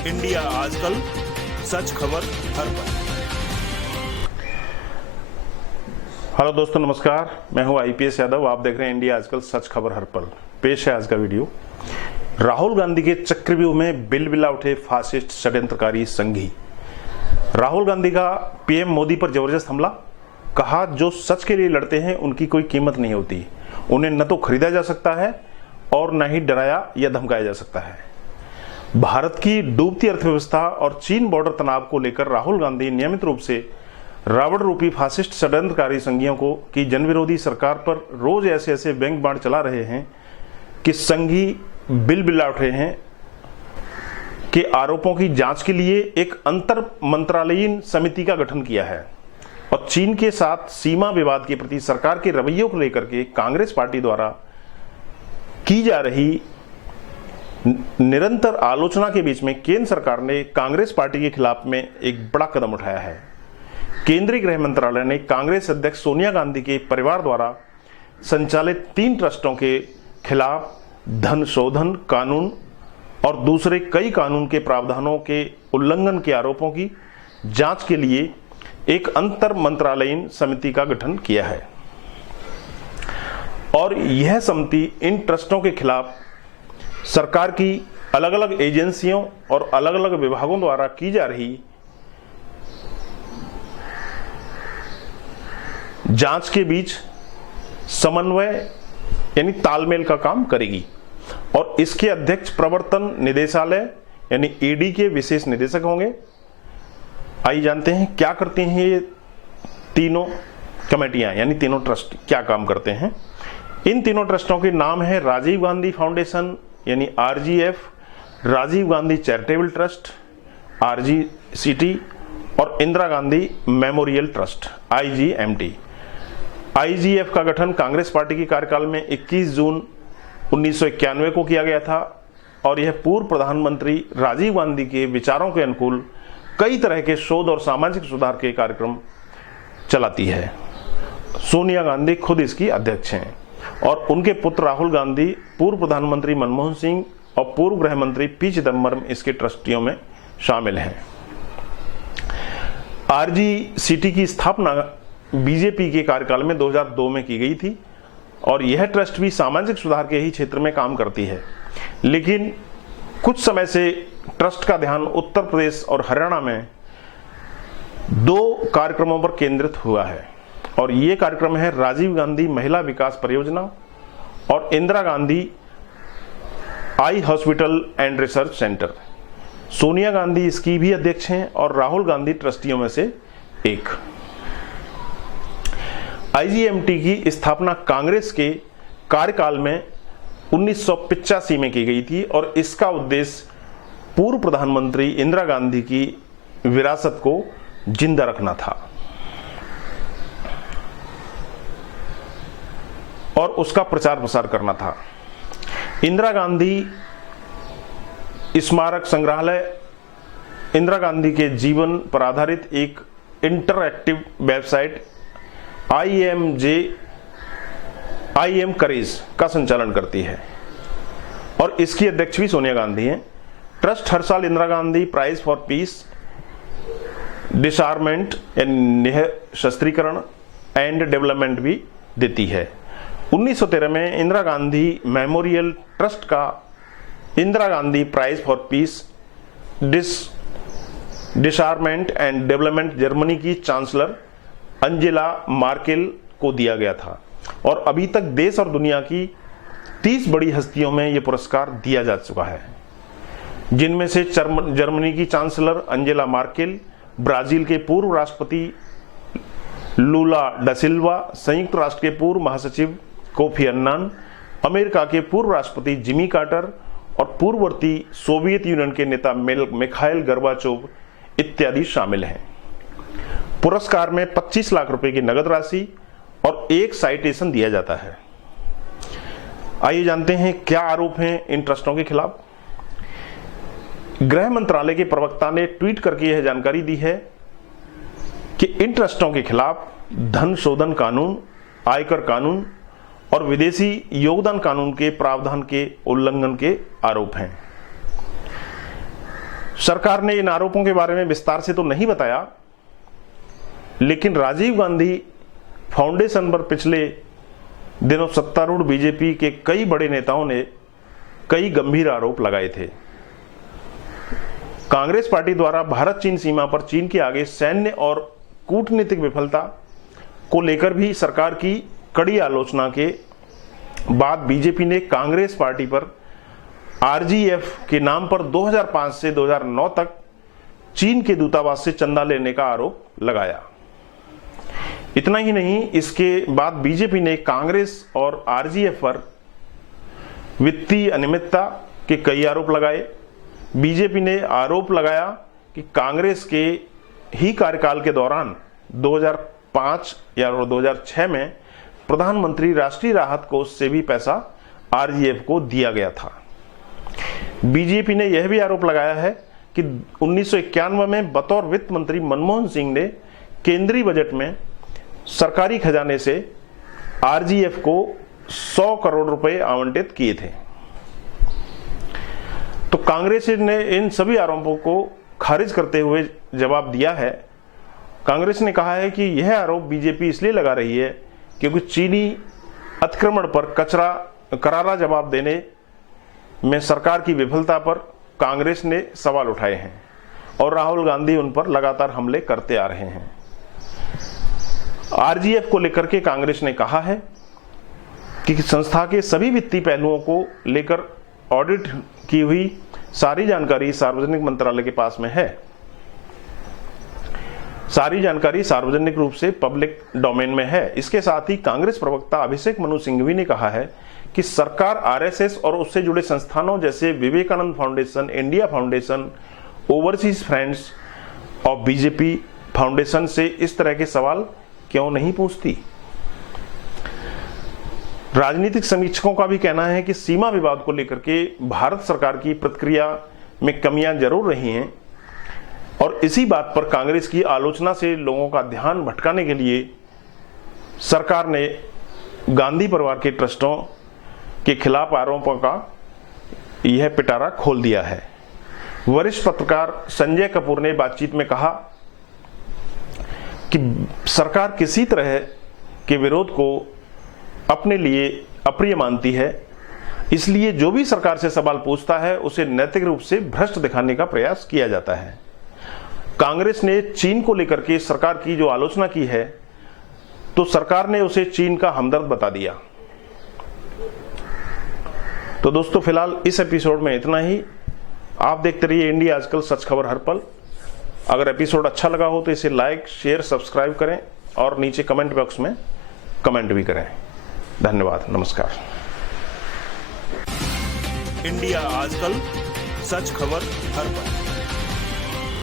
India आजकल, सच खबर हर पल। हेलो दोस्तों, नमस्कार। मैं हूं आईपीएस यादव। आप देख रहे हैं इंडिया आजकल, सच खबर हर पल। पेश है आज का वीडियो। राहुल गांधी के चक्रव्यूह में बिलबिला उठे फासिस्ट षड्यंत्रकारी संघी। राहुल गांधी का पीएम मोदी पर जबरदस्त हमला। कहा, जो सच के लिए लड़ते हैं उनकी कोई कीमत नहीं होती, उन्हें न तो खरीदा जा सकता है और न ही डराया या धमकाया जा सकता है। भारत की डूबती अर्थव्यवस्था और चीन बॉर्डर तनाव को लेकर राहुल गांधी नियमित रूप से रावण रूपी फासिस्ट षड्यंत्रकारी संघियों को की जनविरोधी सरकार पर रोज ऐसे व्यंग्य बाण चला रहे हैं कि संघी बिलबिला उठे हैं के आरोपों की जांच के लिए एक अंतर मंत्रालयीन समिति का गठन किया है और चीन के साथ सीमा विवाद के प्रति सरकार के रवैये को लेकर के कांग्रेस पार्टी द्वारा की जा रही निरंतर आलोचना के बीच में केंद्र सरकार ने कांग्रेस पार्टी के खिलाफ में एक बड़ा कदम उठाया है। केंद्रीय गृह मंत्रालय ने कांग्रेस अध्यक्ष सोनिया गांधी के परिवार द्वारा संचालित 3 ट्रस्टों के खिलाफ धन शोधन कानून और दूसरे कई कानून के प्रावधानों के उल्लंघन के आरोपों की जांच के लिए एक अंतर मंत्रालयीन समिति का गठन किया है और यह समिति इन ट्रस्टों के खिलाफ सरकार की अलग अलग एजेंसियों और अलग अलग विभागों द्वारा की जा रही जांच के बीच समन्वय यानी तालमेल का काम करेगी और इसके अध्यक्ष प्रवर्तन निदेशालय यानी ईडी के विशेष निदेशक होंगे। आइए जानते हैं क्या करती हैं ये तीनों कमेटियां यानी तीनों ट्रस्ट क्या काम करते हैं। इन तीनों ट्रस्टों के नाम है राजीव गांधी फाउंडेशन यानी RGF, Rajiv Gandhi charitable trust RGCT और Indira Gandhi memorial trust IGMT. IGF का गठन कांग्रेस पार्टी के कार्यकाल में 21 जून 1991 को किया गया था और यह पूर्व प्रधानमंत्री राजीव गांधी के विचारों के अनुकूल कई तरह के शोध और सामाजिक सुधार के कार्यक्रम चलाती है। सोनिया गांधी खुद इसकी अध्यक्ष हैं और उनके पुत्र राहुल गांधी, पूर्व प्रधानमंत्री मनमोहन सिंह और पूर्व गृह मंत्री पी चिदम्बरम इसके ट्रस्टियों में शामिल हैं। आरजीसीटी की स्थापना बीजेपी के कार्यकाल में 2002 में की गई थी और यह ट्रस्ट भी सामाजिक सुधार के ही क्षेत्र में काम करती है, लेकिन कुछ समय से ट्रस्ट का ध्यान उत्तर प्रदेश और हरियाणा में 2 कार्यक्रमों पर केंद्रित हुआ है और ये कार्यक्रम है राजीव गांधी महिला विकास परियोजना और Indira Gandhi eye hospital and research centre. Sonia Gandhi इसकी भी अध्यक्ष हैं और राहुल गांधी ट्रस्टियों में से एक। आईजीएमटी की स्थापना कांग्रेस के कार्यकाल में 1985 में की गई थी और इसका उद्देश्य पूर्व प्रधानमंत्री इंदिरा गांधी की विरासत को जिंदा रखना था और उसका प्रचार प्रसार करना था। इंदिरा गांधी स्मारक संग्रहालय इंदिरा गांधी के जीवन पर आधारित एक इंटरएक्टिव वेबसाइट IM करेज का संचालन करती है और इसकी अध्यक्ष भी सोनिया गांधी हैं। ट्रस्ट हर साल Indira Gandhi prize for peace, disarmament यानी निःशस्त्रीकरण एंड डेवलपमेंट भी देती है। 1913 में इंदिरा गांधी मेमोरियल ट्रस्ट का Indira Gandhi prize for peace, disarmament and development Germany की चांसलर अंजेला मार्केल को दिया गया था और अभी तक देश और दुनिया की 30 बड़ी हस्तियों में यह पुरस्कार दिया जा चुका है, जिनमें से जर्मनी की चांसलर अंजेला मार्केल, ब्राजील के पूर्व राष्ट्रपति लूला डा सिल्वा, संयुक्त राष्ट्र के पूर्व महासचिव कोफी अन्नान, अमेरिका के पूर्व राष्ट्रपति जिमी कार्टर और पूर्ववर्ती सोवियत यूनियन के नेता मिखाइल गोर्बाचोव इत्यादि शामिल हैं। पुरस्कार में 25 लाख रुपए की नगद राशि और एक साइटेशन दिया जाता है। आइए जानते हैं क्या आरोप हैं इन ट्रस्टों के खिलाफ। गृह मंत्रालय के प्रवक्ता ने ट्वीट करके यह जानकारी दी है कि इन ट्रस्टों के खिलाफ धन शोधन कानून, आयकर कानून और विदेशी योगदान कानून के प्रावधान के उल्लंघन के आरोप हैं। सरकार ने इन आरोपों के बारे में विस्तार से तो नहीं बताया, लेकिन राजीव गांधी फाउंडेशन पर पिछले दिनों सत्तारूढ़ बीजेपी के कई बड़े नेताओं ने कई गंभीर आरोप लगाए थे। कांग्रेस पार्टी द्वारा भारत चीन सीमा पर चीन के आगे सैन्य और कूटनीतिक विफलता को लेकर भी सरकार की कड़ी आलोचना के बाद बीजेपी ने कांग्रेस पार्टी पर आरजीएफ के नाम पर 2005 से 2009 तक चीन के दूतावास से चंदा लेने का आरोप लगाया। इतना ही नहीं, इसके बाद बीजेपी ने कांग्रेस और आरजीएफ पर वित्तीय अनियमितता के कई आरोप लगाए। बीजेपी ने आरोप लगाया कि कांग्रेस के ही कार्यकाल के दौरान 2005 या 2006 में प्रधानमंत्री राष्ट्रीय राहत कोष से भी पैसा आरजीएफ को दिया गया था। बीजेपी ने यह भी आरोप लगाया है कि 1991 में बतौर वित्त मंत्री मनमोहन सिंह ने केंद्रीय बजट में सरकारी खजाने से आरजीएफ को 100 करोड़ रुपए आवंटित किए थे। तो कांग्रेस ने इन सभी आरोपों को खारिज करते हुए जवाब दिया है। कांग्रेस ने कहा है कि यह आरोप बीजेपी इसलिए लगा रही है क्योंकि चीनी अतिक्रमण पर करारा जवाब देने में सरकार की विफलता पर कांग्रेस ने सवाल उठाए हैं और राहुल गांधी उन पर लगातार हमले करते आ रहे हैं। आरजीएफ को लेकर के कांग्रेस ने कहा है कि संस्था के सभी वित्तीय पहलुओं को लेकर ऑडिट की हुई सारी जानकारी सार्वजनिक मंत्रालय के पास में है। सारी जानकारी सार्वजनिक रूप से पब्लिक डोमेन में है। इसके साथ ही कांग्रेस प्रवक्ता अभिषेक मनु सिंघवी ने कहा है कि सरकार आरएसएस और उससे जुड़े संस्थानों जैसे Vivekananda foundation, India foundation, overseas friends और बीजेपी फाउंडेशन से इस तरह के सवाल क्यों नहीं पूछती। राजनीतिक समीक्षकों का भी कहना है कि सीमा विवाद को लेकर के भारत सरकार की प्रतिक्रिया में कमियां जरूर रही हैं और इसी बात पर कांग्रेस की आलोचना से लोगों का ध्यान भटकाने के लिए सरकार ने गांधी परिवार के ट्रस्टों के खिलाफ आरोपों का यह पिटारा खोल दिया है। वरिष्ठ पत्रकार संजय कपूर ने बातचीत में कहा कि सरकार किसी तरह के विरोध को अपने लिए अप्रिय मानती है, इसलिए जो भी सरकार से सवाल पूछता है उसे नैतिक रूप से भ्रष्ट दिखाने का प्रयास किया जाता है। कांग्रेस ने चीन को लेकर के सरकार की जो आलोचना की है तो सरकार ने उसे चीन का हमदर्द बता दिया। तो दोस्तों, फिलहाल इस एपिसोड में इतना ही। आप देखते रहिए इंडिया आजकल, सच खबर हर पल। अगर एपिसोड अच्छा लगा हो तो इसे लाइक, शेयर, सब्सक्राइब करें और नीचे कमेंट बॉक्स में कमेंट भी करें। धन्यवाद, नमस्कार। इंडिया आजकल, सच खबर हर पल।